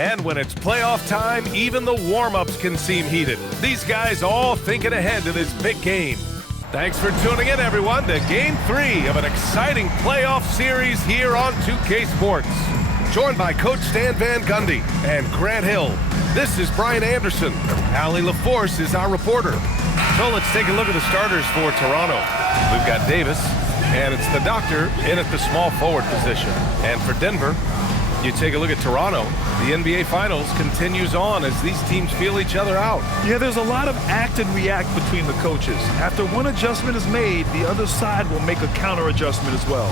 And when it's playoff time, even the warm-ups can seem heated. These guys all thinking ahead to this big game. Thanks for tuning in, everyone, to Game 3 of an exciting playoff series here on 2K Sports. Joined by Coach Stan Van Gundy and Grant Hill, this is Brian Anderson. Allie LaForce is our reporter. So let's take a look at the starters for Toronto. We've got Davis, and it's the doctor in at the small forward position. And for Denver, you take a look at Toronto. The NBA Finals continues on as these teams feel each other out. Yeah, there's a lot of act and react between the coaches. After one adjustment is made, the other side will make a counter adjustment as well.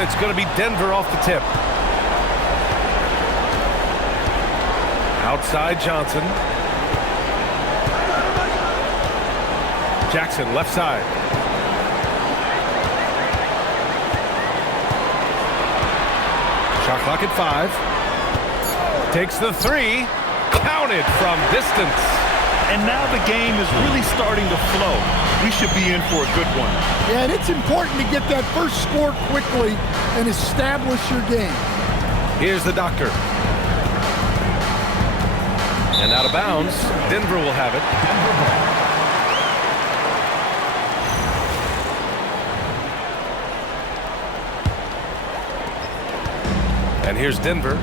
and it's going to be Denver off the tip. Outside Johnson. Jackson left side. Shot clock at 5. Takes the 3. Counted from distance. And now the game is really starting to flow. We should be in for a good one. Yeah, and it's important to get that first score quickly and establish your game. Here's the doctor. And out of bounds, Denver will have it. And here's Denver.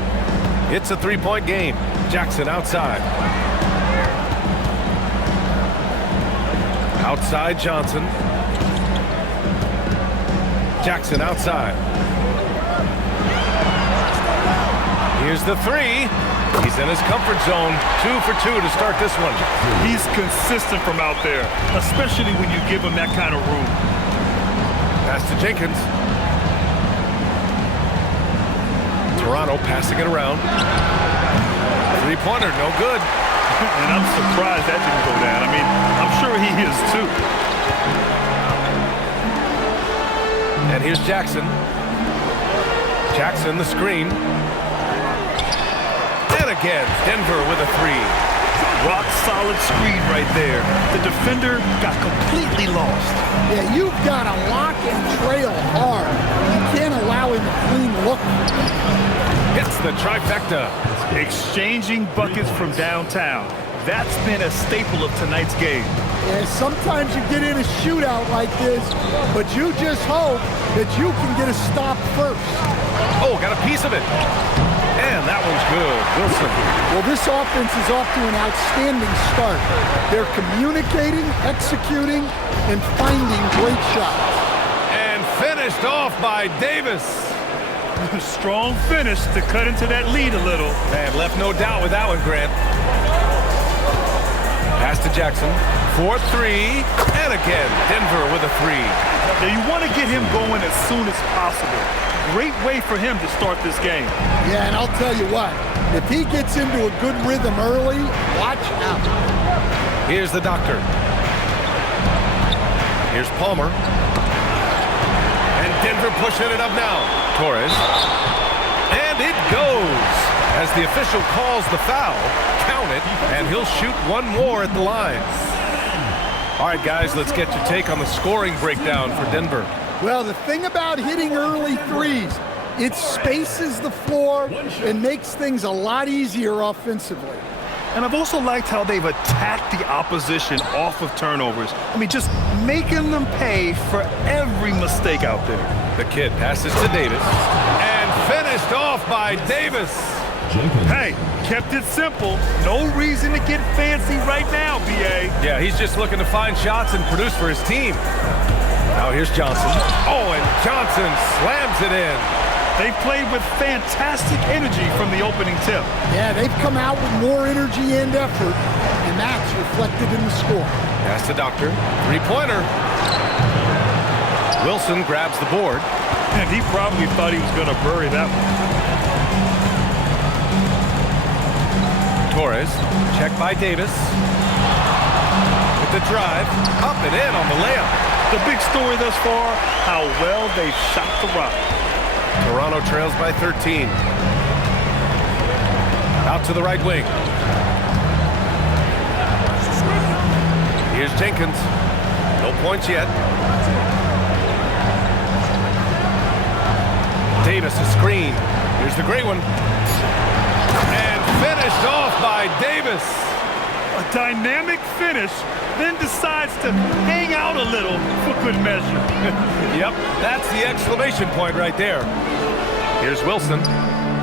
It's a 3-point game. Jackson outside. Outside Johnson. Jackson outside. Here's the 3. He's in his comfort zone. 2 for 2 to start this one. He's consistent from out there, especially when you give him that kind of room. Pass to Jenkins. Toronto passing it around. 3-pointer, no good. And I'm surprised that didn't go down. I mean, I'm sure he is too. And here's Jackson. Jackson, the screen. And again, Denver with a 3. Rock solid screen right there. The defender got completely lost. Yeah, you've got to lock and trail hard. You can't allow him a clean look. Hits the trifecta. Exchanging buckets from downtown. That's been a staple of tonight's game. Yeah, sometimes you get in a shootout like this, but you just hope that you can get a stop first. Oh, got a piece of it. And that one's good. Wilson. Well, this offense is off to an outstanding start. They're communicating, executing, and finding great shots. And finished off by Davis. Strong finish to cut into that lead a little. Man, left no doubt with that one, Grant. Pass to Jackson. 4-3. And again, Denver with a 3. Now you want to get him going as soon as possible. Great way for him to start this game. Yeah, and I'll tell you what, if he gets into a good rhythm early, watch out. Here's the doctor. Here's Palmer. And Denver pushing it up now. Torres. And it goes. As the official calls the foul, count it, and he'll shoot one more at the line. All right, guys, let's get your take on the scoring breakdown for Denver. Well, the thing about hitting early threes, it spaces the floor and makes things a lot easier offensively. And I've also liked how they've attacked the opposition off of turnovers. I mean, just making them pay for every mistake out there. The kid passes to Davis. And finished off by Davis. Hey, kept it simple. No reason to get fancy right now, BA. Yeah, he's just looking to find shots and produce for his team. Now here's Johnson. Oh, and Johnson slams it in. They played with fantastic energy from the opening tip. Yeah, they've come out with more energy and effort, and that's reflected in the score. Pass to Doctor. 3-pointer. Wilson grabs the board. And he probably thought he was going to bury that one. Torres. Check by Davis. With the drive. Up and in on the layup. The big story thus far, how well they shot the rock. Toronto trails by 13. Out to the right wing. Here's Jenkins. No points yet. Davis a screen. Here's the great one. And finished off by Davis. A dynamic finish, then decides to hang out a little for good measure. Yep, that's the exclamation point right there. Here's Wilson.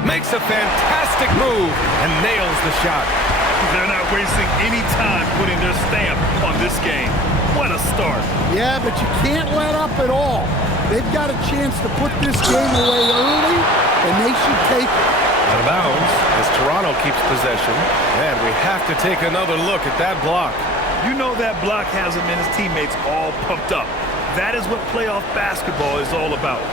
Makes a fantastic move and nails the shot. They're not wasting any time putting their stamp on this game. What a start. Yeah, but you can't let up at all. They've got a chance to put this game away early, and they should take it. Out of bounds as Toronto keeps possession. And we have to take another look at that block. You know that block has him and his teammates all pumped up. That is what playoff basketball is all about.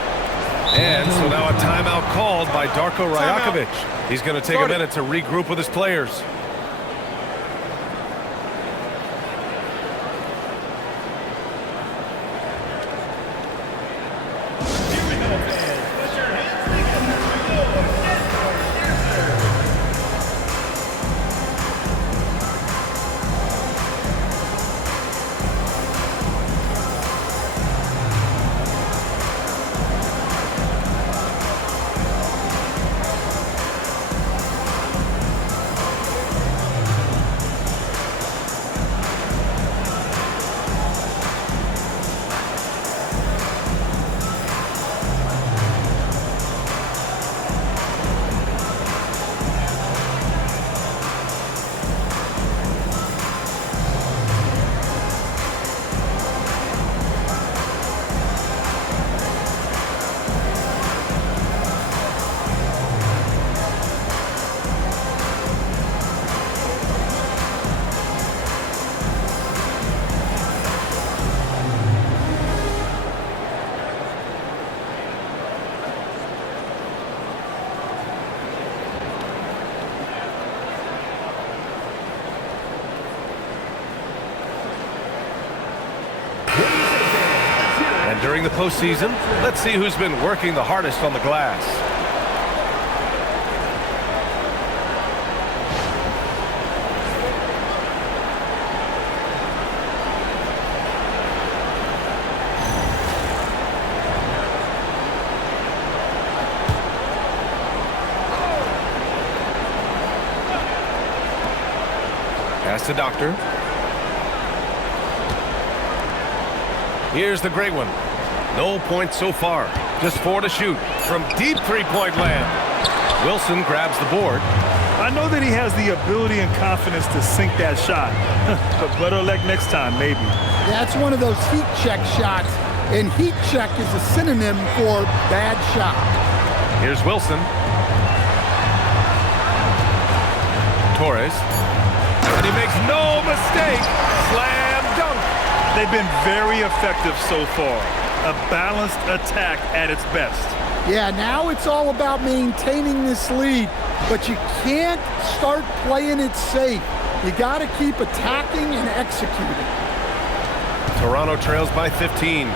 And so now a timeout called by Darko Rajakovic. He's going to take a minute to regroup with his players. During the postseason, let's see who's been working the hardest on the glass. Pass to Doctor. Here's the great one. No points so far. Just 4 to shoot from deep three-point land. Wilson grabs the board. I know that he has the ability and confidence to sink that shot. But better luck next time, maybe. That's one of those heat check shots. And heat check is a synonym for bad shot. Here's Wilson. Torres. And he makes no mistake. Slam dunk. They've been very effective so far. A balanced attack at its best. Yeah, now it's all about maintaining this lead, but you can't start playing it safe. You got to keep attacking and executing. Toronto trails by 15.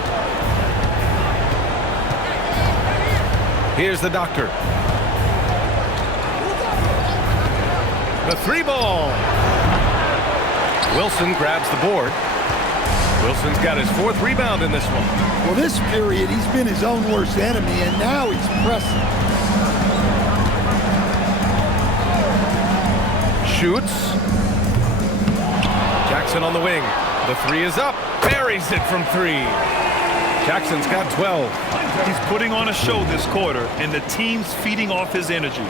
Here's the Doctor. The three ball. Wilson grabs the board. Wilson's got his 4th rebound in this one. Well, this period, he's been his own worst enemy, and now he's pressing. Shoots. Jackson on the wing. The 3 is up. Buries it from 3. Jackson's got 12. He's putting on a show this quarter, and the team's feeding off his energy.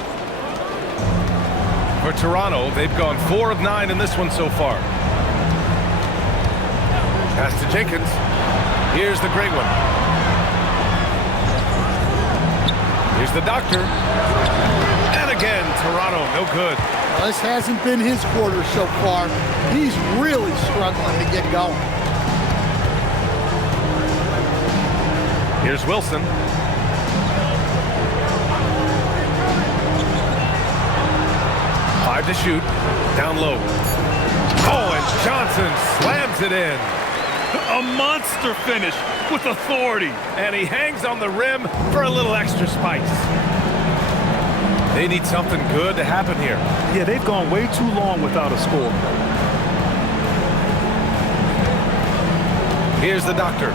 For Toronto, they've gone 4 of 9 in this one so far. Pass to Jenkins. Here's the great one. Here's the Doctor. And again, Toronto, no good. Well, this hasn't been his quarter so far. He's really struggling to get going. Here's Wilson. To shoot. Down low. Oh, and Johnson slams it in. A monster finish with authority. And he hangs on the rim for a little extra spice. They need something good to happen here. Yeah, they've gone way too long without a score. Here's the Doctor.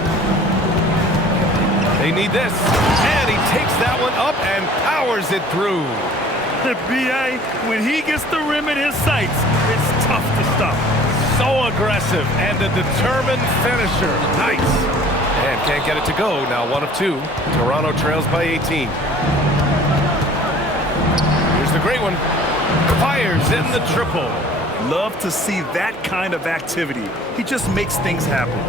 They need this. And he takes that one up and powers it through. The BA, when he gets the rim in his sights, it's tough to stop. So aggressive and a determined finisher. Nice. And can't get it to go. Now 1 of 2. Toronto trails by 18. Here's the great one. Fires in the triple. Love to see that kind of activity. He just makes things happen.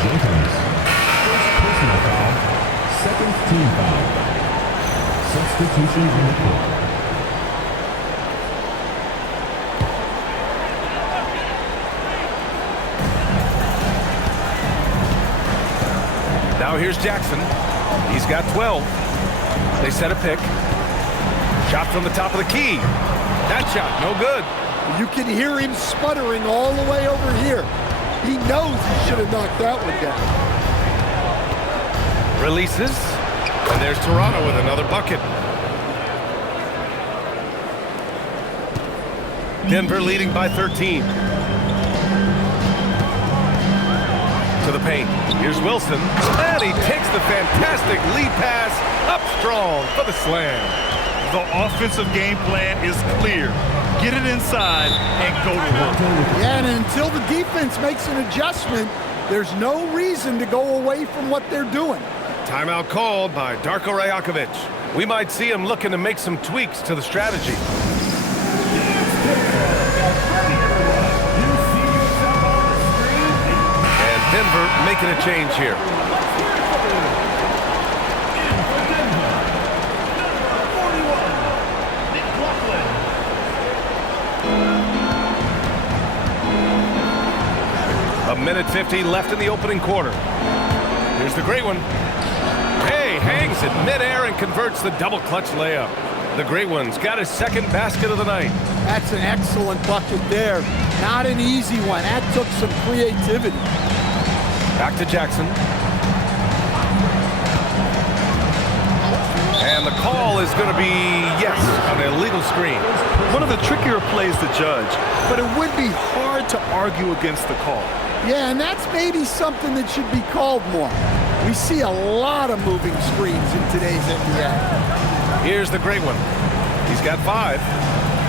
Jenkins, first personal foul, second team foul. Substitutions in the court. Now here's Jackson. He's got 12. They set a pick. Shot from the top of the key. That shot, no good. You can hear him sputtering all the way over here. He knows he should have knocked that one down. Releases. And there's Toronto with another bucket. Denver leading by 13. To the paint. Here's Wilson. And he takes the fantastic lead pass up strong for the slam. The offensive game plan is clear. Get it inside and go to work. Yeah, and until the defense makes an adjustment, there's no reason to go away from what they're doing. Timeout called by Darko Rajakovic. We might see him looking to make some tweaks to the strategy. And Denver making a change here. A minute 50 left in the opening quarter. Here's the great one. Hey, hangs it midair and converts the double clutch layup. The great one's got his second basket of the night. That's an excellent bucket there. Not an easy one. That took some creativity. Back to Jackson. And the call is going to be, yes, an illegal screen. One of the trickier plays to judge, but it would be hard to argue against the call. Yeah, and that's maybe something that should be called more. We see a lot of moving screens in today's NBA. Here's the great one. He's got 5.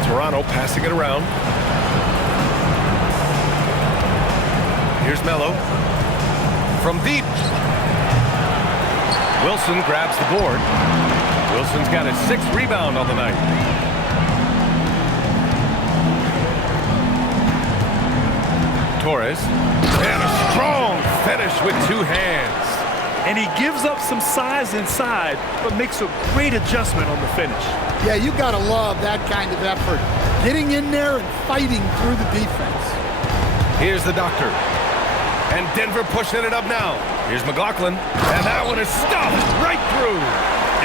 Toronto passing it around. Here's Melo. From deep. Wilson grabs the board. Wilson's got his 6th rebound on the night. Torres. And a strong finish with 2 hands. And he gives up some size inside, but makes a great adjustment on the finish. Yeah, you got to love that kind of effort. Getting in there and fighting through the defense. Here's the doctor. And Denver pushing it up now. Here's McLaughlin. And that one is stuffed right through.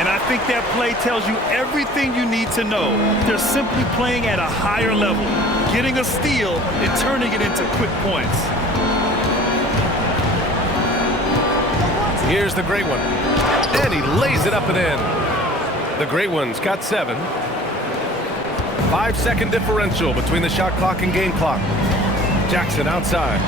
And I think that play tells you everything you need to know. They're simply playing at a higher level, getting a steal and turning it into quick points. Here's the great one. And he lays it up and in. The great one's got 7. 5-second differential between the shot clock and game clock. Jackson outside.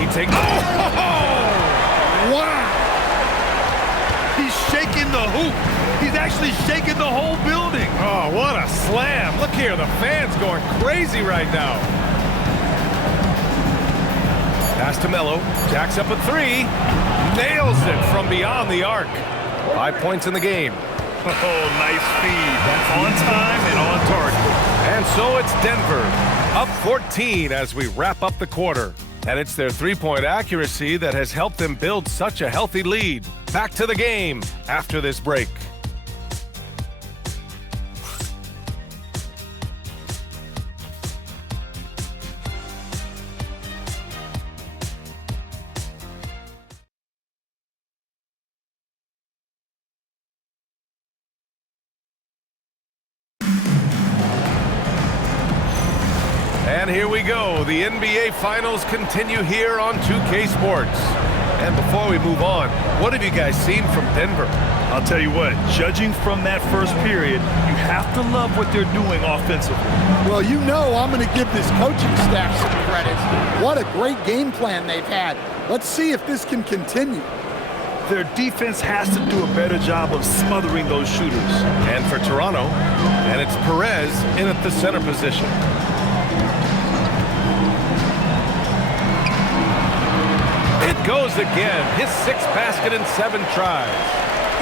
He takes... Oh! Wow! He's shaking the hoop. He's actually shaking the whole building. Oh, what a slam. Look here, the fans going crazy right now. Pass to Melo. Jacks up a 3. Nails it from beyond the arc. 5 points in the game. Oh, nice feed. On time and on target. And so it's Denver, up 14 as we wrap up the quarter. And it's their three-point accuracy that has helped them build such a healthy lead. Back to the game after this break. And here we go. The NBA Finals continue here on 2K Sports. And before we move on, what have you guys seen from Denver? I'll tell you what, judging from that first period, you have to love what they're doing offensively. Well, you know I'm going to give this coaching staff some credit. What a great game plan they've had. Let's see if this can continue. Their defense has to do a better job of smothering those shooters. And for Toronto, and it's Perez in at the center position. It goes again. His 6th basket in 7 tries.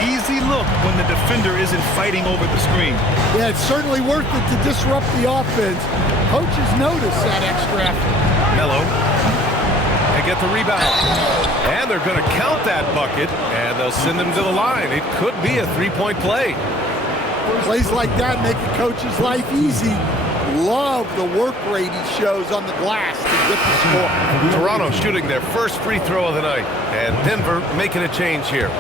Easy look when the defender isn't fighting over the screen. Yeah, it's certainly worth it to disrupt the offense. Coaches notice that extra effort. Melo. They get the rebound. And they're going to count that bucket, and they'll send him to the line. It could be a 3-point play. Plays like that make a coach's life easy. Love the work rate he shows on the glass to get the score. Toronto shooting their first free throw of the night, and Denver making a change here.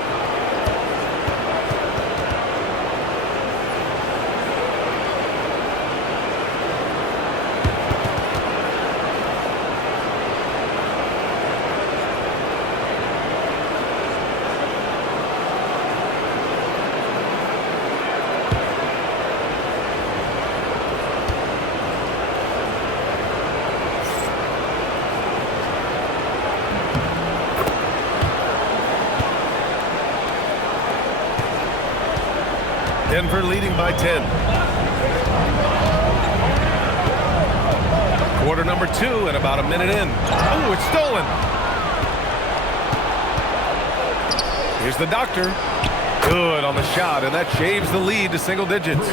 Denver leading by 10. Quarter number 2 and about a minute in. Oh, it's stolen. Here's the Doctor. Good on the shot, and that shaves the lead to single digits.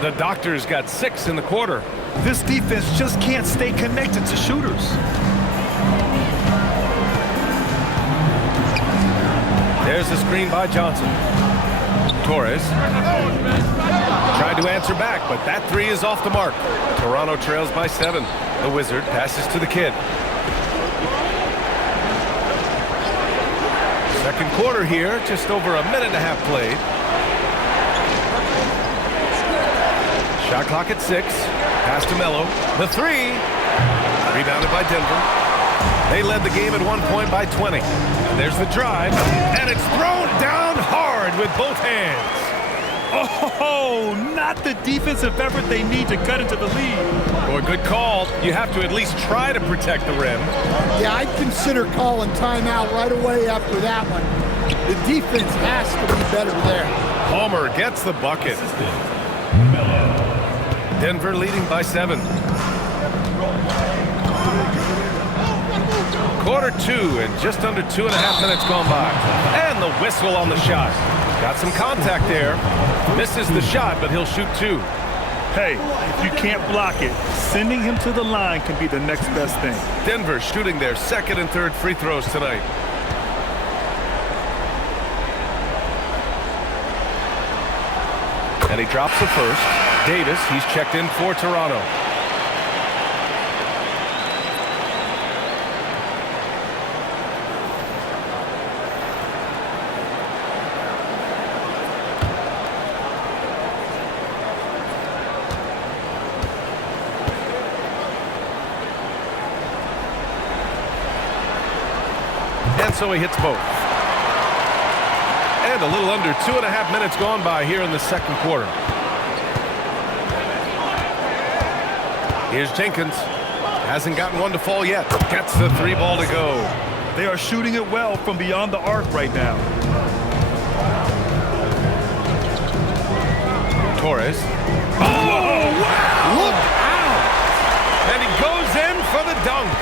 The Doctor's got 6 in the quarter. This defense just can't stay connected to shooters. There's the screen by Johnson. Torres tried to answer back, but that 3 is off the mark. Toronto trails by 7. The Wizard passes to the kid. Second quarter here, just over a minute and a half played. Shot clock at 6. Pass to Melo. The 3. Rebounded by Denver. They led the game at one point by 20. And there's the drive, and it's thrown down hard with both hands. Oh, not the defensive effort they need to cut into the lead. Boy, good call. You have to at least try to protect the rim. Yeah, I'd consider calling timeout right away after that one. The defense has to be better there. Palmer gets the bucket. Denver leading by 7. Quarter 2 and just under 2.5 minutes gone by. And the whistle on the shot. Got some contact there. Misses the shot, but he'll shoot 2. Hey, if you can't block it, sending him to the line can be the next best thing. Denver shooting their second and third free throws tonight. And he drops the first. Davis, he's checked in for Toronto. And so he hits both. And a little under 2.5 minutes gone by here in the second quarter. Here's Jenkins. Hasn't gotten one to fall yet. Gets the 3 ball to go. They are shooting it well from beyond the arc right now. Torres. Oh, wow! Look out! And he goes in for the dunk.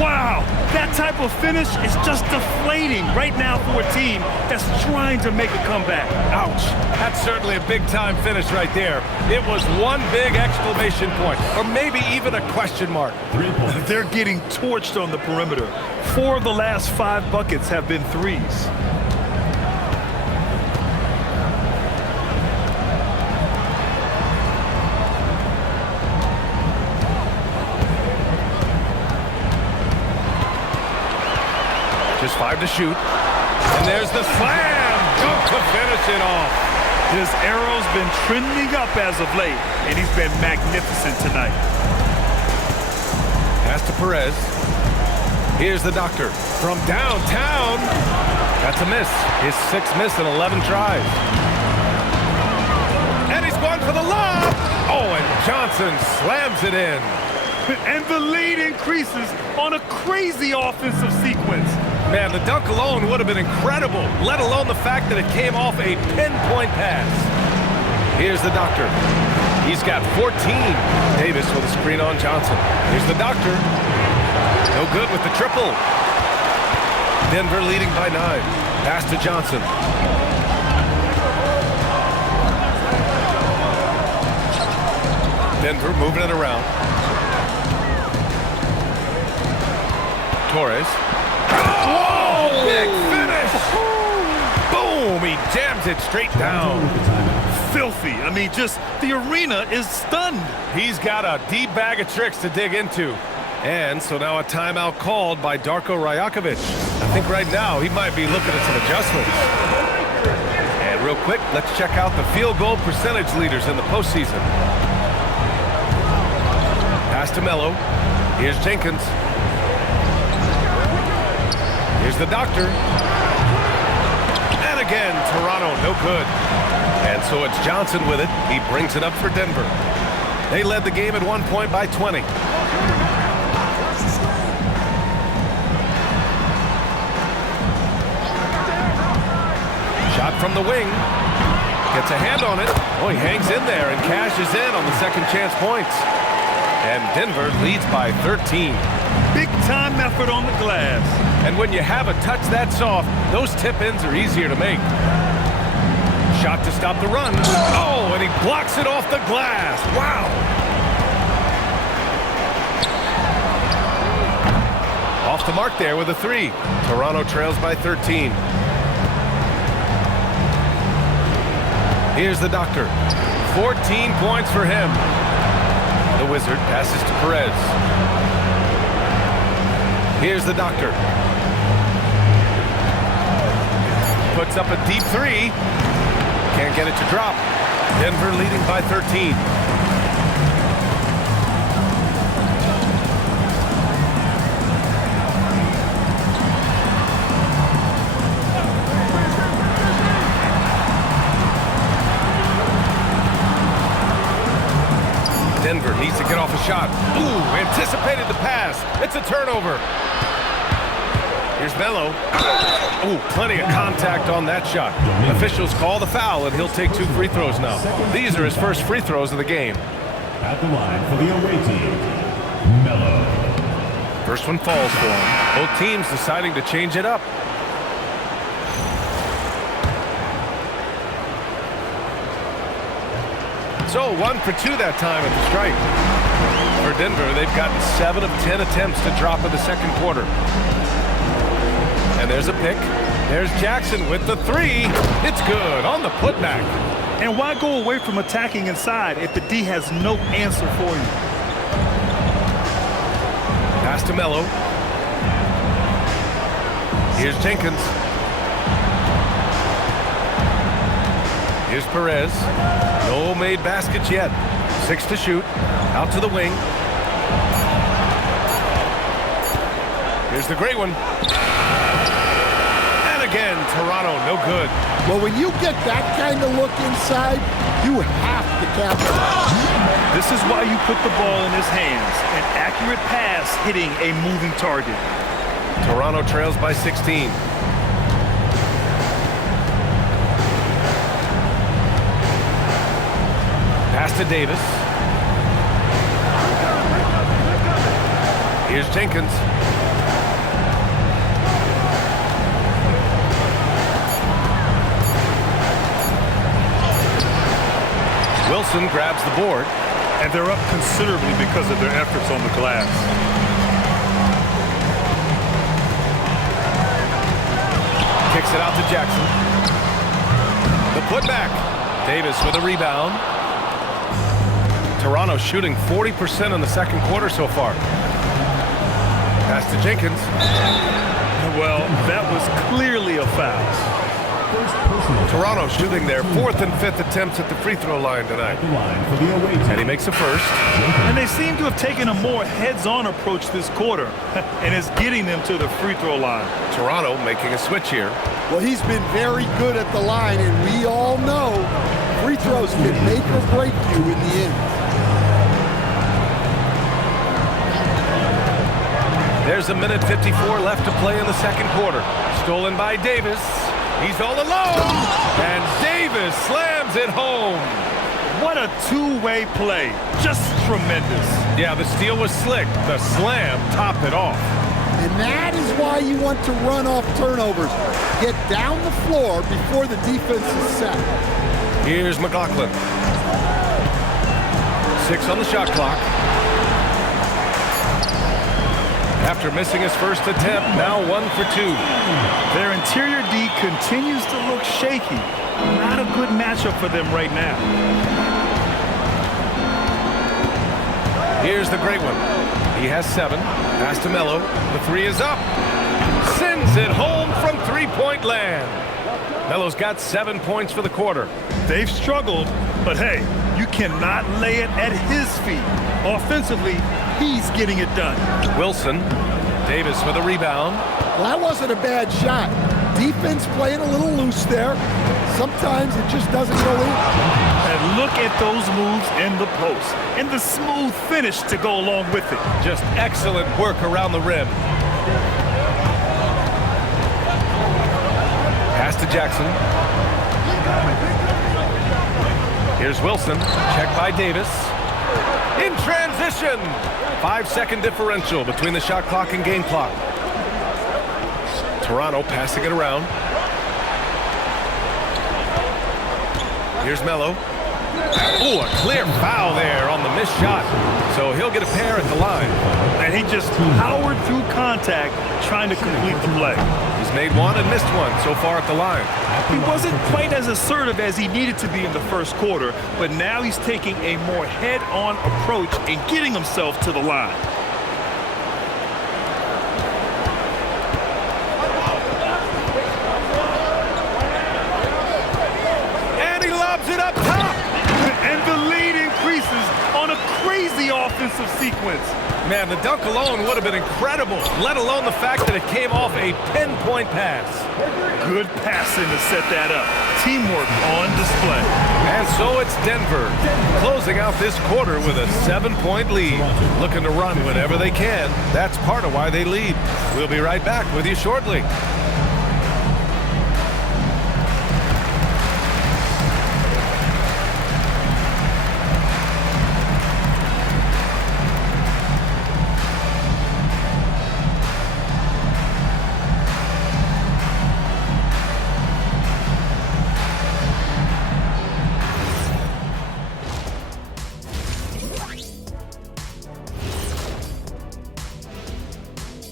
Wow, that type of finish is just deflating right now for a team that's trying to make a comeback. Ouch. That's certainly a big-time finish right there. It was one big exclamation point, or maybe even a question mark. They're getting torched on the perimeter. 4 of the last 5 buckets have been threes. Just 5 to shoot. And there's the slam dunk to finish it off. His arrow's been trending up as of late, and he's been magnificent tonight. Pass to Perez. Here's the Doctor from downtown. That's a miss. His 6th miss in 11 tries. And he's going for the lob. Oh, and Johnson slams it in. And the lead increases on a crazy offensive sequence. Man, the dunk alone would have been incredible, let alone the fact that it came off a pinpoint pass. Here's the Doctor. He's got 14. Davis with a screen on Johnson. Here's the Doctor. No good with the triple. Denver leading by 9. Pass to Johnson. Denver moving it around. Torres. Whoa! Big finish! Boom! He jams it straight down. filthy. I mean, just the arena is stunned. He's got a deep bag of tricks to dig into. And so now a timeout called by Darko Rajakovic. I think right now he might be looking at some adjustments. And real quick, let's check out the field goal percentage leaders in the postseason. Pass to Mello. Here's Jenkins. Here's the doctor. And again, Toronto, no good. And so it's Johnson with it. He brings it up for Denver. They led the game at 1 point by 20. Shot from the wing. Gets a hand on it. Oh, he hangs in there and cashes in on the second chance points. And Denver leads by 13. Big time effort on the glass. And when you have a touch that soft, those tip-ins are easier to make. Shot to stop the run. Oh, and he blocks it off the glass. Wow. Off the mark there with a 3. Toronto trails by 13. Here's the doctor. 14 points for him. The Wizard passes to Perez. Here's the doctor. Puts up a deep 3. Can't get it to drop. Denver leading by 13. Denver needs to get off a shot. Ooh, anticipated the pass. It's a turnover. Here's Mello. Ooh, plenty of contact on that shot. Officials call the foul, and he'll take 2 free throws now. These are his first free throws of the game. At the line for the away team, Mello. First one falls for him. Both teams deciding to change it up. So 1 for 2 that time at the stripe. For Denver, they've gotten 7 of 10 attempts to drop in the second quarter. And there's a pick. There's Jackson with the 3. It's good on the putback. And why go away from attacking inside if the D has no answer for you? Pass to Mello. Here's Jenkins. Here's Perez. No made baskets yet. 6 to shoot. Out to the wing. Here's the great one. And again, Toronto, no good. Well, when you get that kind of look inside, you have to capitalize. This is why you put the ball in his hands. An accurate pass hitting a moving target. Toronto trails by 16. Pass to Davis. Here's Jenkins. Wilson grabs the board. And they're up considerably because of their efforts on the glass. Kicks it out to Jackson. The putback. Davis with a rebound. Toronto shooting 40% in the second quarter so far. Pass to Jenkins. Well, that was clearly a foul. Toronto shooting their 4th and 5th attempts at the free throw line tonight. And he makes a first. And they seem to have taken a more heads-on approach this quarter. And it's getting them to the free throw line. Toronto making a switch here. Well, he's been very good at the line, and we all know free throws can make or break you in the end. There's a minute 54 left to play in the second quarter. Stolen by Davis. He's all alone. And Davis slams it home. What a two-way play. Just tremendous. Yeah, the steal was slick. The slam topped it off. And that is why you want to run off turnovers. Get down the floor before the defense is set. Here's McLaughlin. 6 on the shot clock. After missing his first attempt, now 1 for 2. Their interior D continues to look looks shaky. Not a good matchup for them right now. Here's the great one. He has 7. Pass to Melo. The 3 is up. Sends it home from three-point land. Melo's got 7 points for the quarter. They've struggled, but hey, you cannot lay it at his feet. Offensively, he's getting it done. Wilson, Davis for the rebound. Well, that wasn't a bad shot. Defense playing a little loose there. Sometimes it just doesn't go in. And look at those moves in the post and the smooth finish to go along with it. Just excellent work around the rim. Pass to Jackson. Here's Wilson. Checked by Davis. In transition. 5-second differential between the shot clock and game clock. Toronto passing it around. Here's Melo. Oh, a clear foul there on the missed shot. So he'll get a pair at the line. And he just powered through contact trying to complete the play. He's made 1 and missed 1 so far at the line. He wasn't quite as assertive as he needed to be in the first quarter, but now he's taking a more head-on approach and getting himself to the line. And he lobs it up top. And the lead increases on a crazy offensive sequence. Man, the dunk alone would have been incredible, let alone the fact that it came off a pinpoint pass. Good passing to set that up. Teamwork on display. And so it's Denver, closing out this quarter with a 7-point lead. Looking to run whenever they can. That's part of why they lead. We'll be right back with you shortly.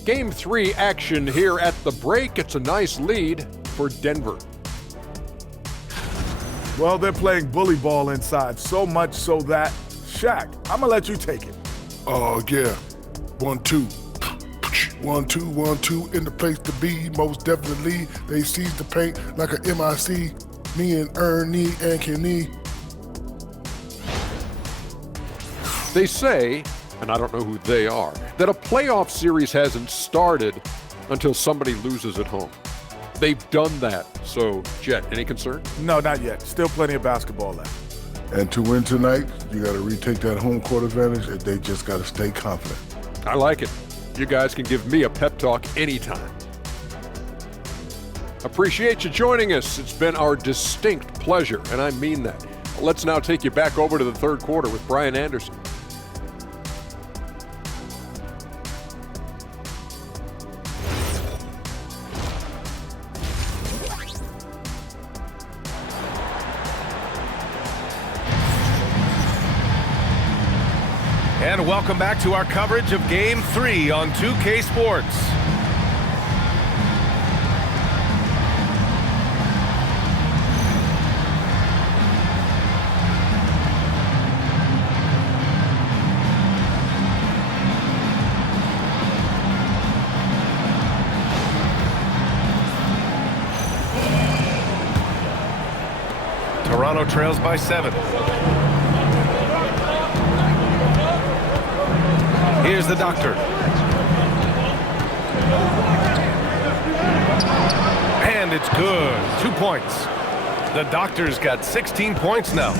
Game 3 action here at the break. It's a nice lead for Denver. Well, they're playing bully ball inside, so much so that, Shaq, I'm gonna let you take it. Oh, yeah. 1-2. 1-2, 1-2 in the place to be. Most definitely, they seize the paint like a MIC. Me and Ernie and Kenny. They say, and I don't know who they are, that a playoff series hasn't started until somebody loses at home. They've done that. So, Jet, any concern? No, not yet. Still plenty of basketball left. And to win tonight, you got to retake that home court advantage, and they just got to stay confident. I like it. You guys can give me a pep talk anytime. Appreciate you joining us. It's been our distinct pleasure, and I mean that. Let's now take you back over to the third quarter with Brian Anderson. And welcome back to our coverage of Game 3 on 2K Sports. Toronto trails by 7. Here's the doctor. And it's good. 2 points. The doctor's got 16 points now.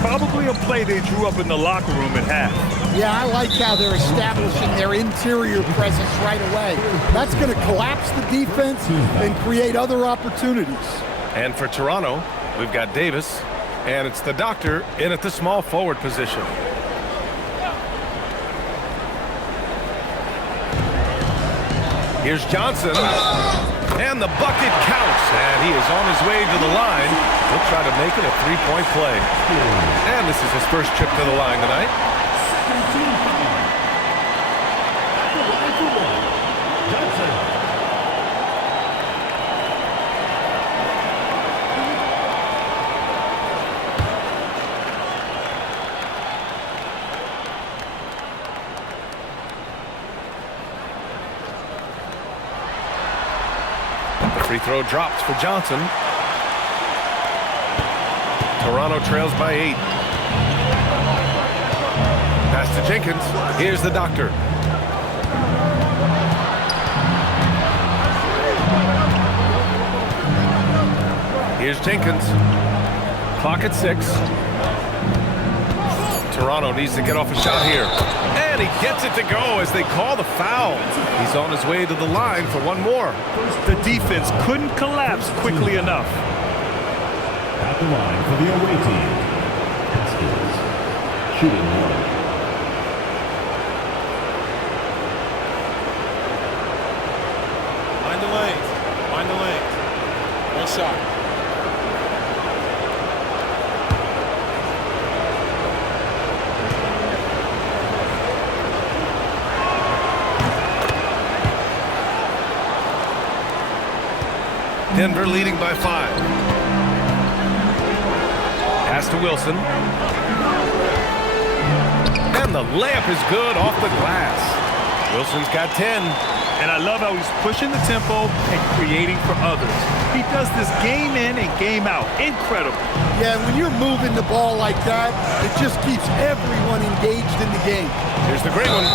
Probably a play they drew up in the locker room at half. Yeah, I like how they're establishing their interior presence right away. That's going to collapse the defense and create other opportunities. And for Toronto, we've got Davis, and it's the doctor in at the small forward position. Here's Johnson, and the bucket counts, and he is on his way to the line. He'll try to make it a 3-point play. And this is his first trip to the line tonight. Free throw dropped for Johnson. Toronto trails by 8. Pass to Jenkins. Here's the doctor. Here's Jenkins. Clock at 6. Toronto needs to get off a shot here. And he gets it to go as they call the foul. He's on his way to the line for one more. The defense couldn't collapse quickly enough. At the line for the away team, Haskins, shooting 1. Find the lanes. Find the lanes. One shot. Denver leading by 5. Pass to Wilson. And the layup is good off the glass. Wilson's got 10. And I love how he's pushing the tempo and creating for others. He does this game in and game out. Incredible. Yeah, when you're moving the ball like that, it just keeps everyone engaged in the game. Here's the great one.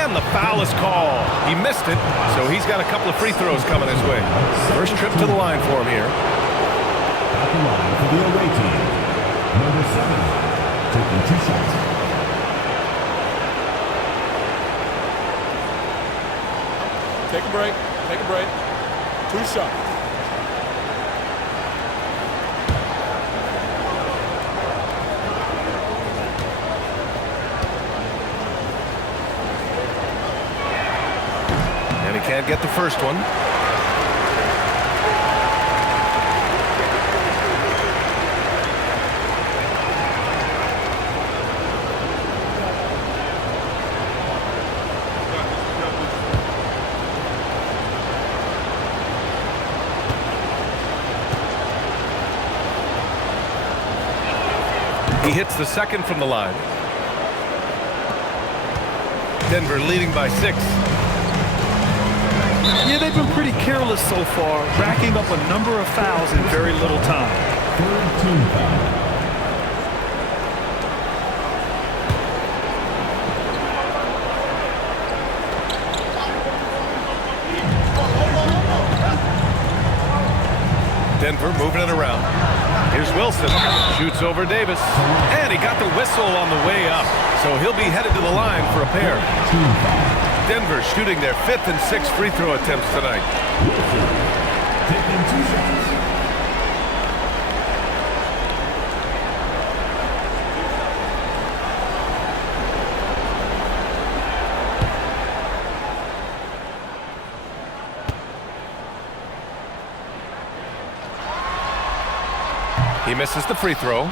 And the foul is called. He missed it, so he's got a couple of free throws coming his way. First trip to the line for him here. At the line for the away team, number 7, taking 2 shots. Take a break. Take a break. 2 shots. And he can't get the first one. He hits the second from the line. Denver leading by 6. Yeah, they've been pretty careless so far, racking up a number of fouls in very little time. 3rd team foul. Denver moving it around. Here's Wilson. Shoots over Davis. And he got the whistle on the way up. So he'll be headed to the line for a pair. Denver shooting their 5th and 6th free throw attempts tonight. Wilson, taking 2 shots. He misses the free throw.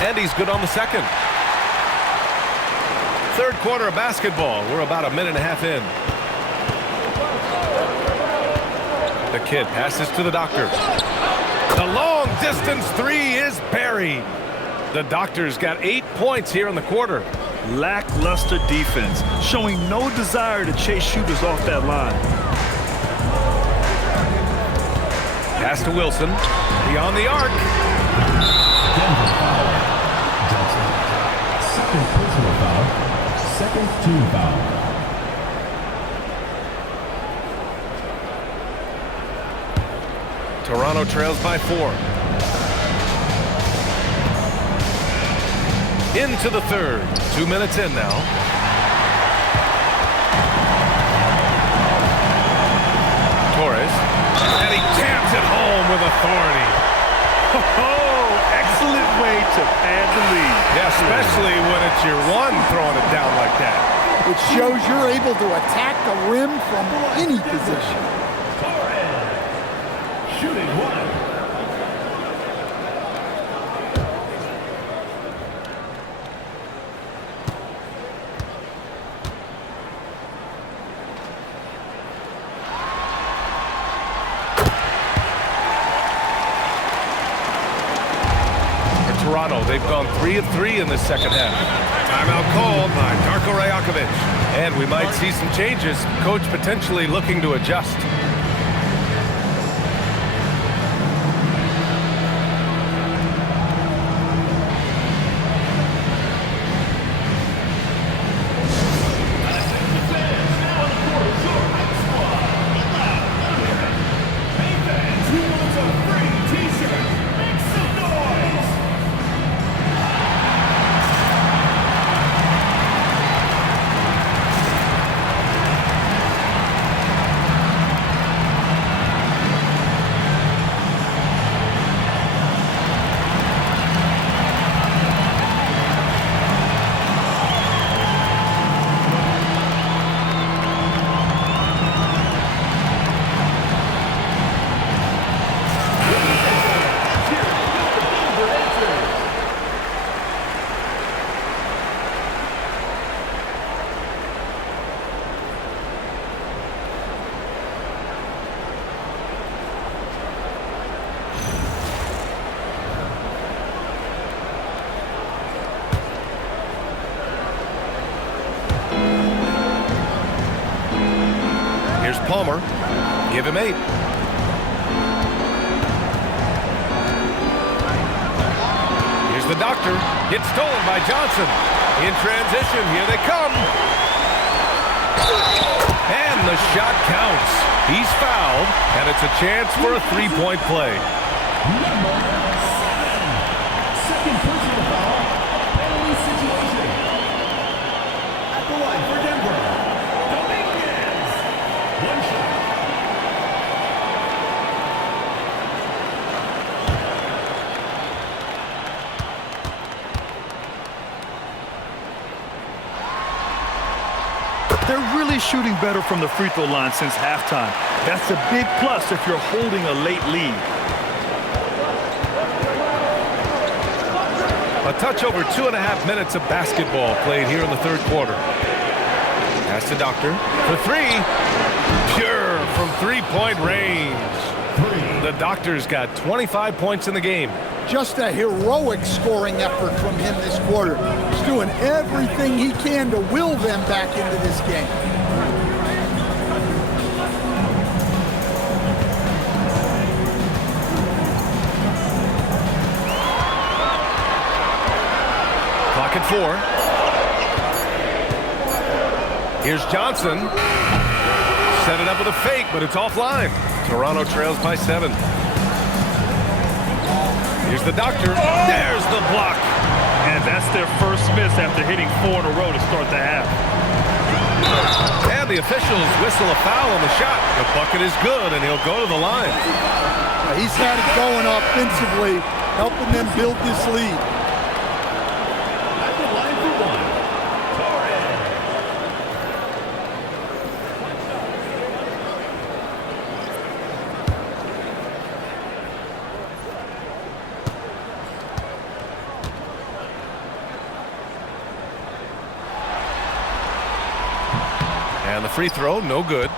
And he's good on the second. Third quarter of basketball. We're about a minute and a half in. The kid passes to the doctor. The long distance 3 is buried. The doctor's got 8 points here in the quarter. Lackluster defense, showing no desire to chase shooters off that line. Pass to Wilson. Beyond the arc. Denver foul. Johnson, 2nd personal foul, 2nd team foul. Toronto trails by 4. Into the third. 2 minutes in now. Torres. And he jams it home with authority. Oh, excellent way to pad the lead. Yeah, especially when it's your one throwing it down like that. It shows you're able to attack the rim from any position. Shooting 1. Toronto. They've gone 3 of 3 in the second half. Timeout called by Darko Rajakovic. And we might see some changes. Coach potentially looking to adjust. Here's Palmer. Give him 8. Here's the doctor. Gets stolen by Johnson. In transition, here they come. And the shot counts. He's fouled, and it's a chance for a 3-point play. Number 7. Second personal foul. Penalty situation. At the line for Denver. Dominguez. One shot. They're really shooting better from the free throw line since halftime. That's a big plus if you're holding a late lead. A touch over 2.5 minutes of basketball played here in the third quarter. Pass to Doctor for 3. Pure from 3-point range. The Doctor's got 25 points in the game. Just a heroic scoring effort from him this quarter. He's doing everything he can to will them back into this game. Clock at 4. Here's Johnson. Set it up with a fake, but it's offline. Toronto trails by 7. Here's the Doctor. There's the block. And that's their first miss after hitting 4 in a row to start the half. And the officials whistle a foul on the shot. The bucket is good, and he'll go to the line. He's had it going offensively, helping them build this lead. At the line for 1. Torres. And the free throw, no good.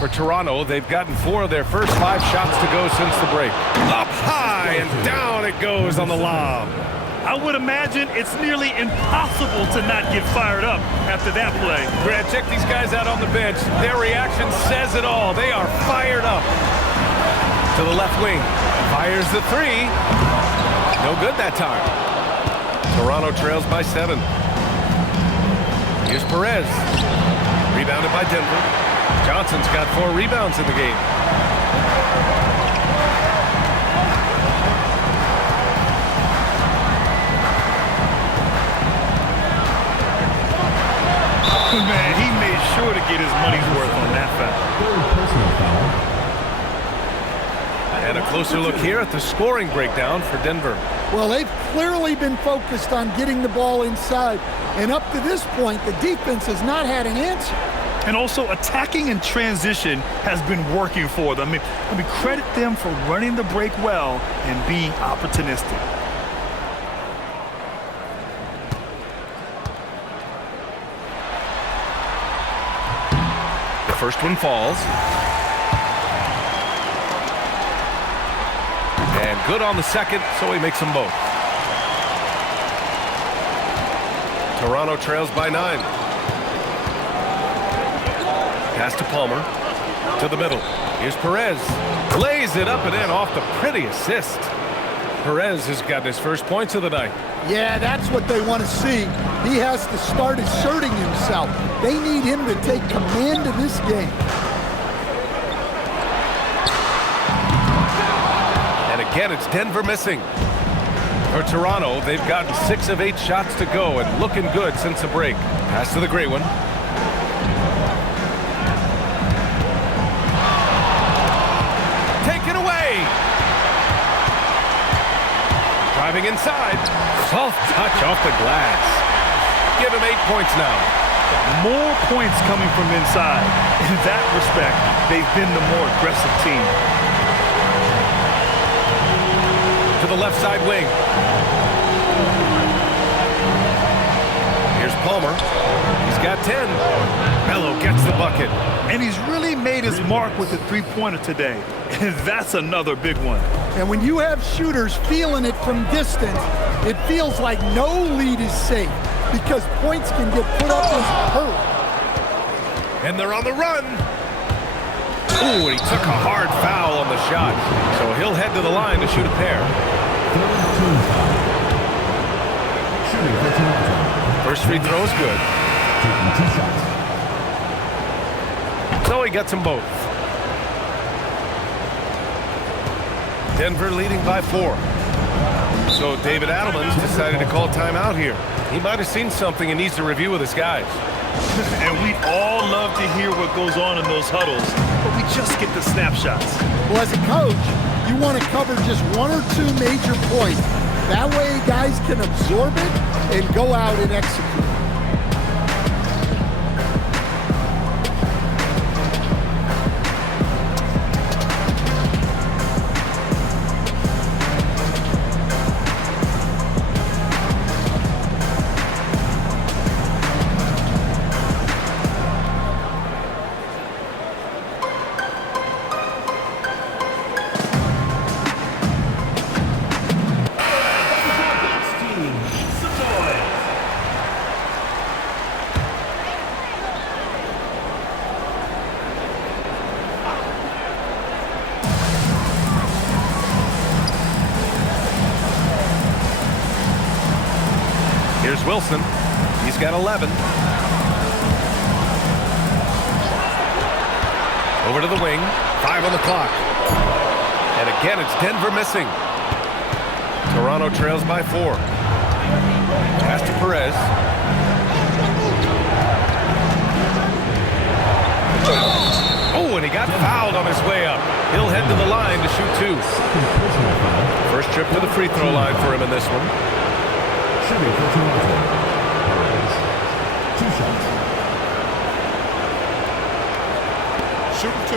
For Toronto, they've gotten 4 of their first 5 shots to go since the break. Up high and down it goes on the lob. I would imagine it's nearly impossible to not get fired up after that play. Grant, check these guys out on the bench. Their reaction says it all. They are fired up. To the left wing. Fires the 3. No good that time. Toronto trails by 7. Here's Perez. Rebounded by Denver. Johnson's got 4 rebounds in the game. Man, he made sure to get his money's worth on that foul. Third personal foul. And a closer look here at the scoring breakdown for Denver. Well, they've clearly been focused on getting the ball inside. And up to this point, the defense has not had an answer. And also, attacking in transition has been working for them. I mean, credit them for running the break well and being opportunistic. The first one falls. And good on the second, so he makes them both. Toronto trails by 9. Pass to Palmer. To the middle. Here's Perez. Lays it up and in off the pretty assist. Perez has got his first points of the night. Yeah, that's what they want to see. He has to start asserting himself. They need him to take command of this game. And again, it's Denver missing. For Toronto, they've gotten 6 of 8 shots to go and looking good since the break. Pass to the gray one. Taken away. Driving inside. Soft touch off the glass. Give him 8 points now. More points coming from inside. In that respect, they've been the more aggressive team. To the left side wing. Here's Palmer. He's got 10. Melo gets the bucket. And he's really made his mark with the three-pointer today. And that's another big one. And when you have shooters feeling it from distance, it feels like no lead is safe because points can get put up in a hurry. And they're on the run. Ooh, and he took a hard foul on the shot. So he'll head to the line to shoot a pair. First free throw is good. So he gets them both. Denver leading by 4. So David Adelman's decided to call timeout here. He might have seen something and needs to review with his guys. And we'd all love to hear what goes on in those huddles, but we just get the snapshots. Well, as a coach, you want to cover just 1 or 2 major points. That way guys can absorb it and go out and execute. Here's Wilson. He's got 11. Over to the wing. 5 on the clock. And again, it's Denver missing. Toronto trails by 4. Pass to Perez. Oh, and he got fouled on his way up. He'll head to the line to shoot 2. First trip to the free throw line for him in this one. Shooting for Toronto. Perez. 2 shots. Shooting 2.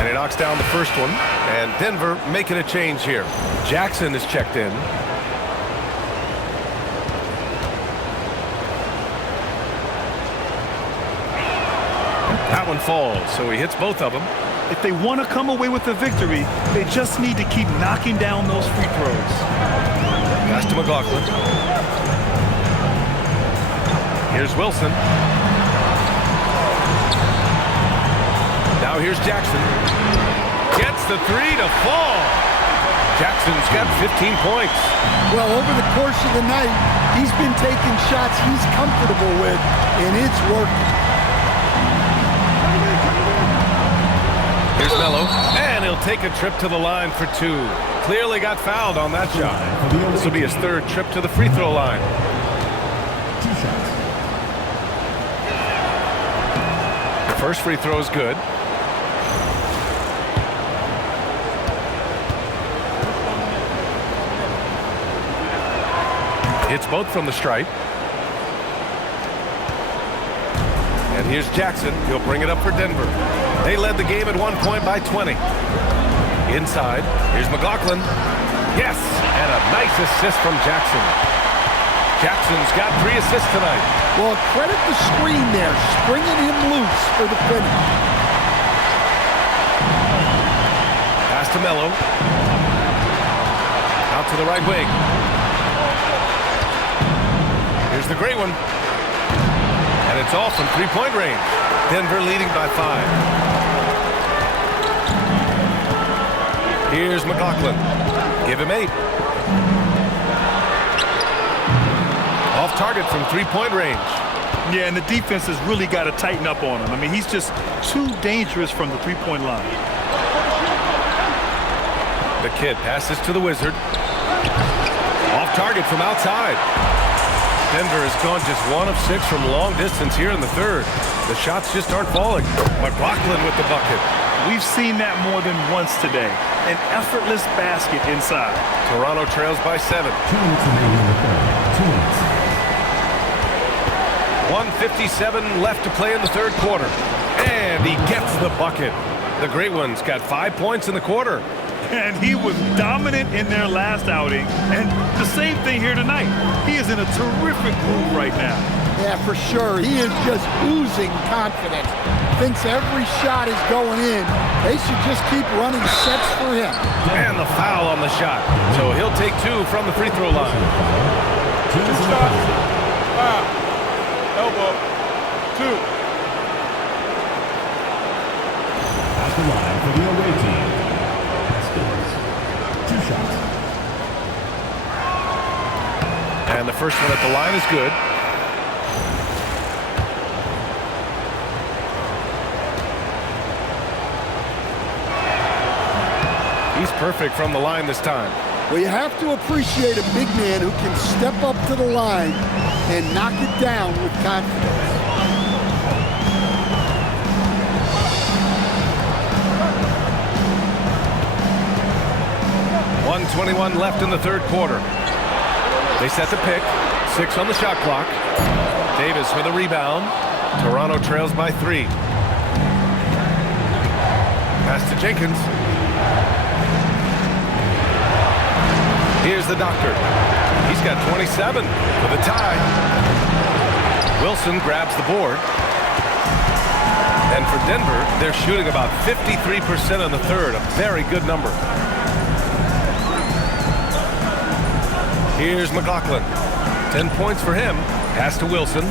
And he knocks down the first one. And Denver making a change here. Jackson is checked in. That one falls, so he hits both of them. If they want to come away with a victory, they just need to keep knocking down those free throws. Pass to McLaughlin. Here's Wilson. Now here's Jackson. Gets the 3 to fall. Jackson's got 15 points. Well, over the course of the night, he's been taking shots he's comfortable with, and it's working. Here's Melo, and he'll take a trip to the line for 2. Clearly got fouled on that shot. This will be his 3rd trip to the free throw line. 2 shots. The first free throw is good. Hits both from the stripe. And here's Jackson. He'll bring it up for Denver. They led the game at 1 point by 20. Inside, here's McLaughlin. Yes, and a nice assist from Jackson. Jackson's got 3 assists tonight. Well, credit the screen there, springing him loose for the finish. Pass to Melo. Out to the right wing. Here's the great one. And it's all from three-point range. Denver leading by 5. Here's McLaughlin. Give him 8. Off target from three-point range. Yeah, and the defense has really got to tighten up on him. I mean, he's just too dangerous from the three-point line. The kid passes to the Wizard. Off target from outside. Denver has gone just 1 of 6 from long distance here in the third. The shots just aren't falling. McLaughlin with the bucket. We've seen that more than once today. An effortless basket inside. Toronto trails by 7. 2 minutes remaining in the third. 2 minutes. 1:57 left to play in the third quarter. And he gets the bucket. The Great Ones got 5 points in the quarter. And he was dominant in their last outing. And the same thing here tonight. He is in a terrific groove right now. Yeah, for sure. He is just oozing confidence. Thinks every shot is going in. They should just keep running sets for him. And the foul on the shot. So he'll take 2 from the free throw line. 2 shots. Foul. Elbow. 2. At the line for the away team. Haskins. 2 shots. And the first one at the line is good. He's perfect from the line this time. Well, you have to appreciate a big man who can step up to the line and knock it down with confidence. .121 left in the third quarter. They set the pick. 6 on the shot clock. Davis with a rebound. Toronto trails by 3. Pass to Jenkins. Here's the Doctor. He's got 27 for the tie. Wilson grabs the board. And for Denver, they're shooting about 53% in the third, a very good number. Here's McLaughlin. 10 points for him. Pass to Wilson.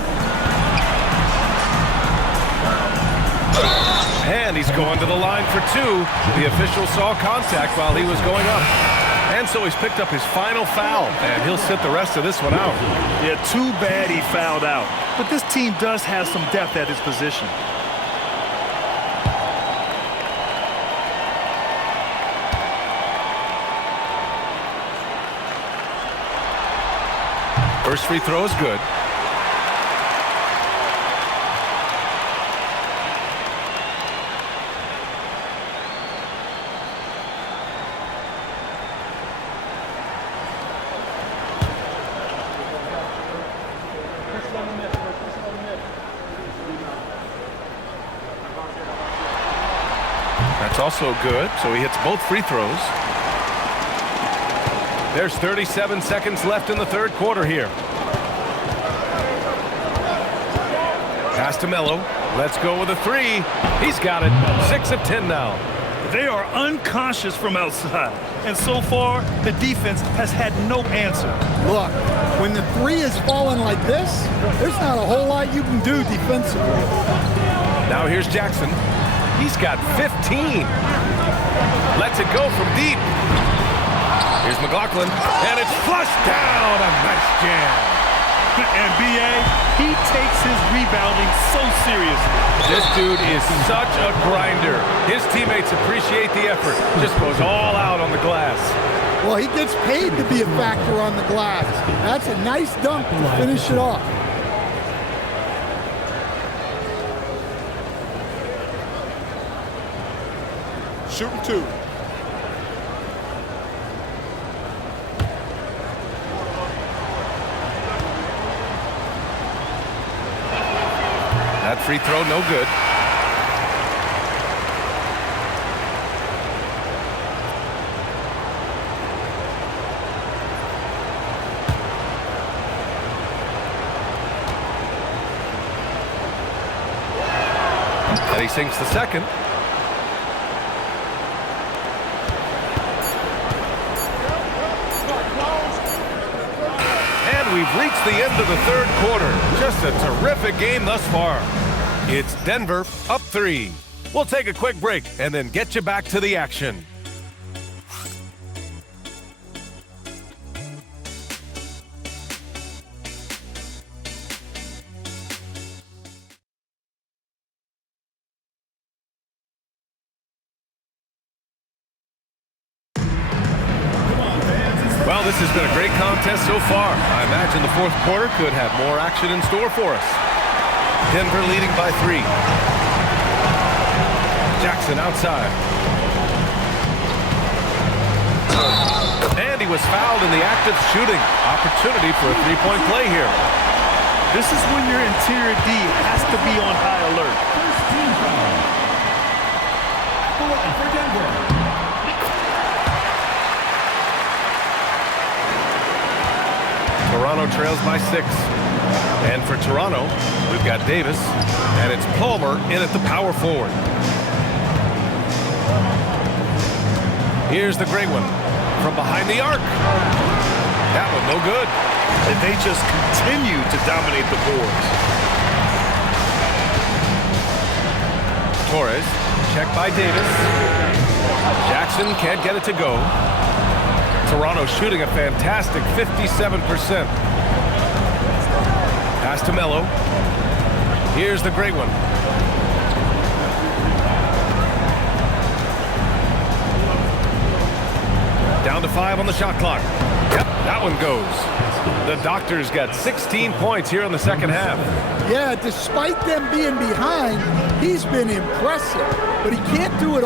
And he's going to the line for 2. The official saw contact while he was going up. And so he's picked up his final foul, and he'll sit the rest of this one out. Yeah, too bad he fouled out. But this team does have some depth at his position. First free throw is good. That's also good, so he hits both free throws. There's 37 seconds left in the third quarter here. Pass to Melo. Let's go with a 3. He's got it. 6 of 10 now. They are unconscious from outside. And so far, the defense has had no answer. Look, when the 3 is falling like this, there's not a whole lot you can do defensively. Now here's Jackson. He's got 15. Lets it go from deep. Here's McLaughlin, and it's flushed down. A nice jam. And B.A., he takes his rebounding so seriously. This dude is such a grinder. His teammates appreciate the effort. Just goes all out on the glass. Well, he gets paid to be a factor on the glass. That's a nice dunk to finish it off. Shooting 2. That free throw, no good. And he sinks the second. And we've reached the end of the third quarter. Just a terrific game thus far. It's Denver up 3. We'll take a quick break and then get you back to the action. Well, this has been a great contest so far. I imagine the fourth quarter could have more action in store for us. Denver leading by 3. Jackson outside. And he was fouled in the act of shooting. Opportunity for a three-point play here. This is when your interior D has to be on high alert. First team foul. At the line for Denver. Toronto trails by 6. And for Toronto, we've got Davis, and it's Palmer in at the power forward. Here's the great one from behind the arc. That one no good. And they just continue to dominate the boards. Torres, checked by Davis. Jackson can't get it to go. Toronto shooting a fantastic 57%. Pass to Melo. Here's the great one. Down to 5 on the shot clock. Yep, that one goes. The Doctors got 16 points here in the second half. Yeah, despite them being behind, he's been impressive, but he can't do it all.